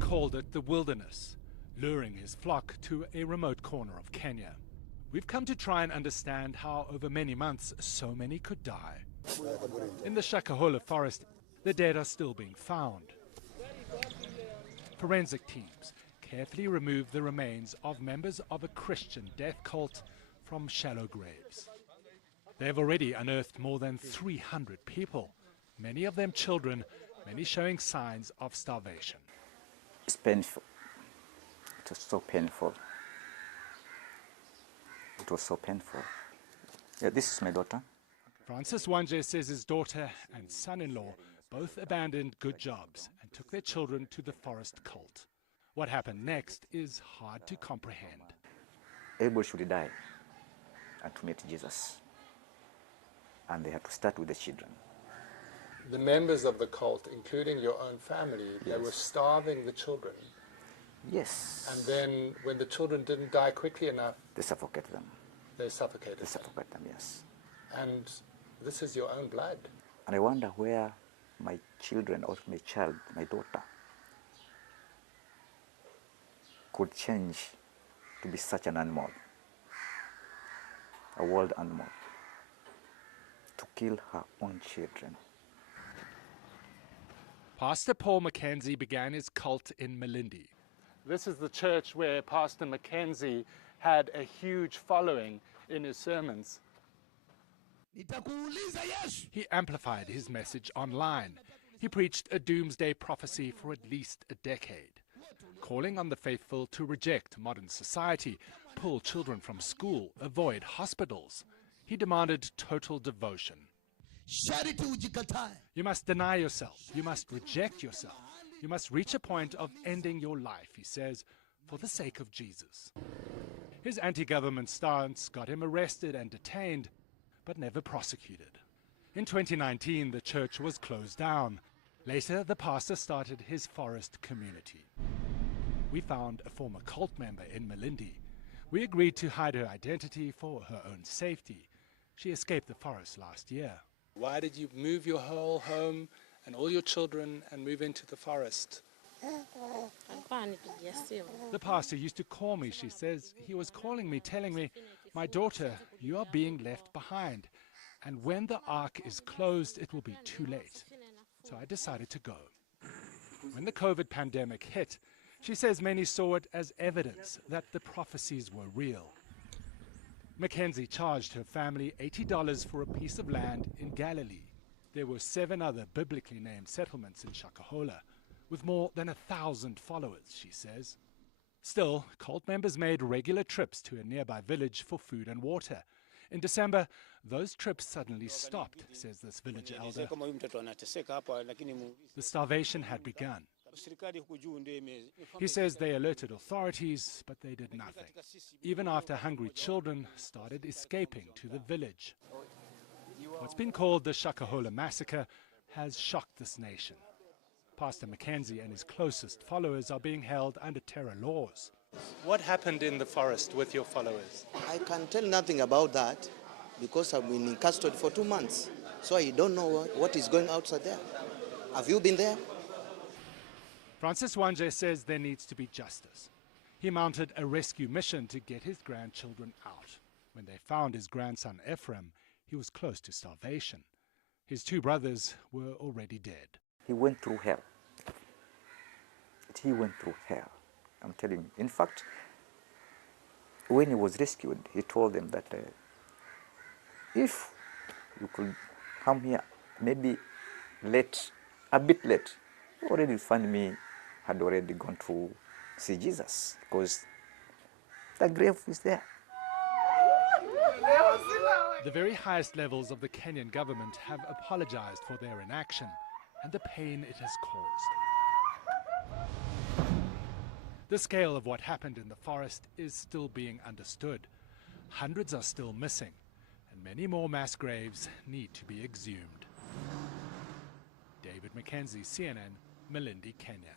called it the wilderness, luring his flock to a remote corner of Kenya. We've come to try and understand how over many months so many could die. In the Shakahola forest, the dead are still being found. Forensic teams carefully remove the remains of members of a Christian death cult from shallow graves. They've already unearthed more than 300 people, many of them children, many showing signs of starvation. It's painful. It was so painful. It was so painful. Yeah, this is my daughter. Francis Wanje says his daughter and son-in-law both abandoned good jobs and took their children to the forest cult. What happened next is hard to comprehend. Everybody should die and to meet Jesus. And they had to start with the children. The members of the cult, including your own family, they were starving the children. Yes. And then when the children didn't die quickly enough, They suffocated them. they suffocated They them. suffocated them, yes. And this is your own blood. And I wonder where my children or my child, my daughter, could change to be such an animal, a wild animal, to kill her own children. Pastor Paul Mackenzie began his cult in Malindi. This is the church where Pastor Mackenzie had a huge following in his sermons. He amplified his message online. He preached a doomsday prophecy for at least a decade, calling on the faithful to reject modern society, pull children from school, avoid hospitals. He demanded total devotion. You must deny yourself. You must reject yourself. You must reach a point of ending your life, he says, for the sake of Jesus. His anti-government stance got him arrested and detained, but never prosecuted. In 2019, the church was closed down. Later, the pastor started his forest community. We found a former cult member in Malindi. We agreed to hide her identity for her own safety. She escaped the forest last year. Why did you move your whole home and all your children and move into the forest? The pastor used to call me, she says. He was calling me, telling me, "My daughter, you are being left behind. And when the ark is closed, it will be too late." So I decided to go. When the COVID pandemic hit, she says many saw it as evidence that the prophecies were real. Mackenzie charged her family $80 for a piece of land in Galilee. There were 7 other biblically named settlements in Shakahola, with more than 1,000 followers, she says. Still, cult members made regular trips to a nearby village for food and water. In December, those trips suddenly stopped, says this village elder. The starvation had begun. He says they alerted authorities, but they did nothing, even after hungry children started escaping to the village. What's been called the Shakahola massacre has shocked this nation. Pastor Mackenzie and his closest followers are being held under terror laws. What happened in the forest with your followers? I can tell nothing about that because I've been in custody for 2 months. So I don't know what is going outside there. Have you been there? Francis Wanje says there needs to be justice. He mounted a rescue mission to get his grandchildren out. When they found his grandson Ephraim, he was close to starvation. His 2 brothers were already dead. He went through hell. He went through hell, I'm telling you. In fact, when he was rescued, he told them that if you could come here, maybe late, a bit late, you already found me had already gone to see Jesus, because the grave is there. The very highest levels of the Kenyan government have apologized for their inaction and the pain it has caused. The scale of what happened in the forest is still being understood. Hundreds are still missing, and many more mass graves need to be exhumed. David Mackenzie, CNN, Malindi, Kenya.